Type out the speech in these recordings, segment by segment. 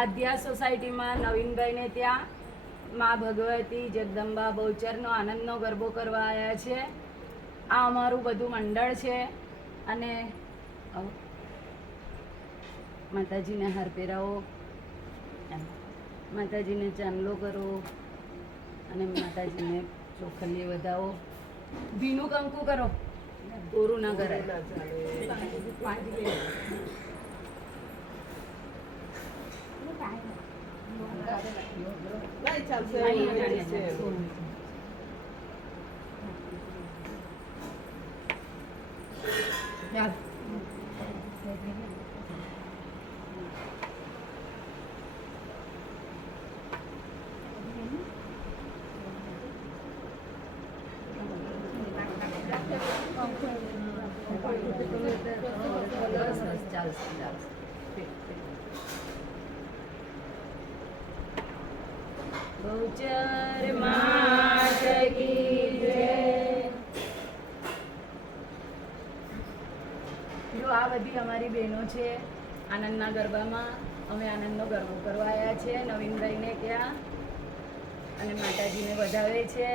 આદ્યા સોસાયટીમાં નવીનભાઈને ત્યાં મા ભગવતી જગદંબા બહુચરનો આનંદનો ગરબો કરવા આવ્યા છે. આ અમારું બધું મંડળ છે અને માતાજીને હાર પહેરાવો, માતાજીને ચાંદલો કરો અને માતાજીને ચોખલીએ વધાવો. ભીનું કંકુ કરો, કોરું ના કરાય. બહુચર માત કી જય. જો આ બધી અમારી બહેનો છે આનંદના ગરબામાં. અમે આનંદનો ગરબો કરવા આવ્યા છે નવીનભાઈને ત્યાં અને માતાજીને વધાવે છે.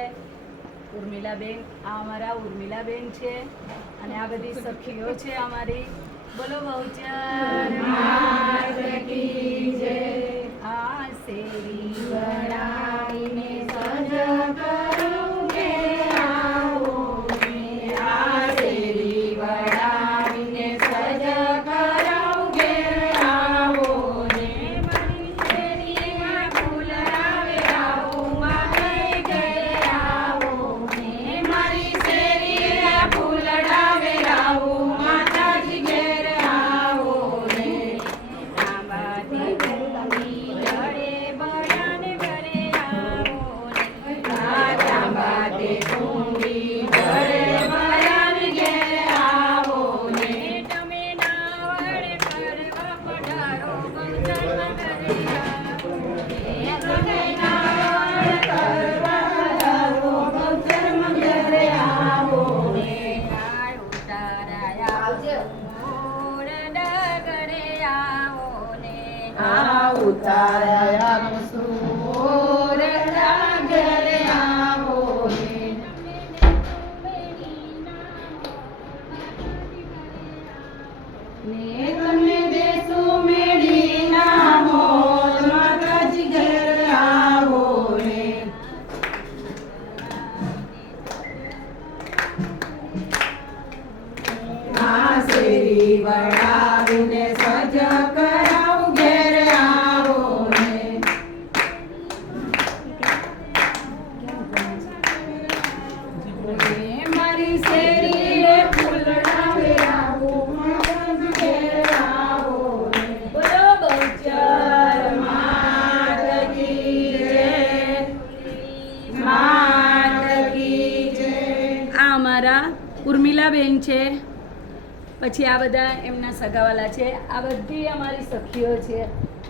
ઉર્મિલાબેન, આ અમારા ઉર્મિલાબેન છે અને આ બધી સખીઓ છે અમારી. બોલો બહુચર માત કી જય. આ શેરી બનાવીને સજ કરું કે આવો ને, આ શેરી બનાવીને સજ કરું કે આવો ને, મારી શેરીમાં ફૂલ આવે આવો, મારી ઘરે આવો ને, મારી શેરીમાં ફૂલ આવે આવો, માતાજી ઘેર આવો ને. આંબાથી ડુંગળી જડે બળાને ઘરે આવો ને, આંબાથી ડુંગળી જડે બળાને ઘેર આવો ને. તમે ના વડે કરવા પધારો બહુચરમાં ઘરે આવો ને, તમે ના વડે કરવા પધારો બહુચરમાં ઘરે આવો ને. કાળ ઉતારાયા આવજો મોર ડગરે આવો ને, આ ઉતારાયા સુર ઘરે આવો ને. ને તમને દેશો મેળી ના મોજ, માતાજી ઘર આવો ને. આ શેરી બનાવીને સજ કરાવું ઘેર આવો ને. મારી શેરીએ ફૂલડાવે આવો, માતાજી ઘેર આવો ને. બોલો બહુચર માત કી જય, માત કી જય. આ અમારા ઉર્મિલાબેન છે. પછી આ બધા એમના સગાવાલા છે. આ બધી અમારી સખીઓ છે.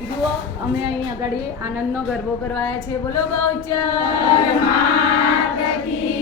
જુઓ, અમે અહીં આગળ આનંદનો ગરબો કરવા આવ્યા છે. બોલો બહુચર માત કી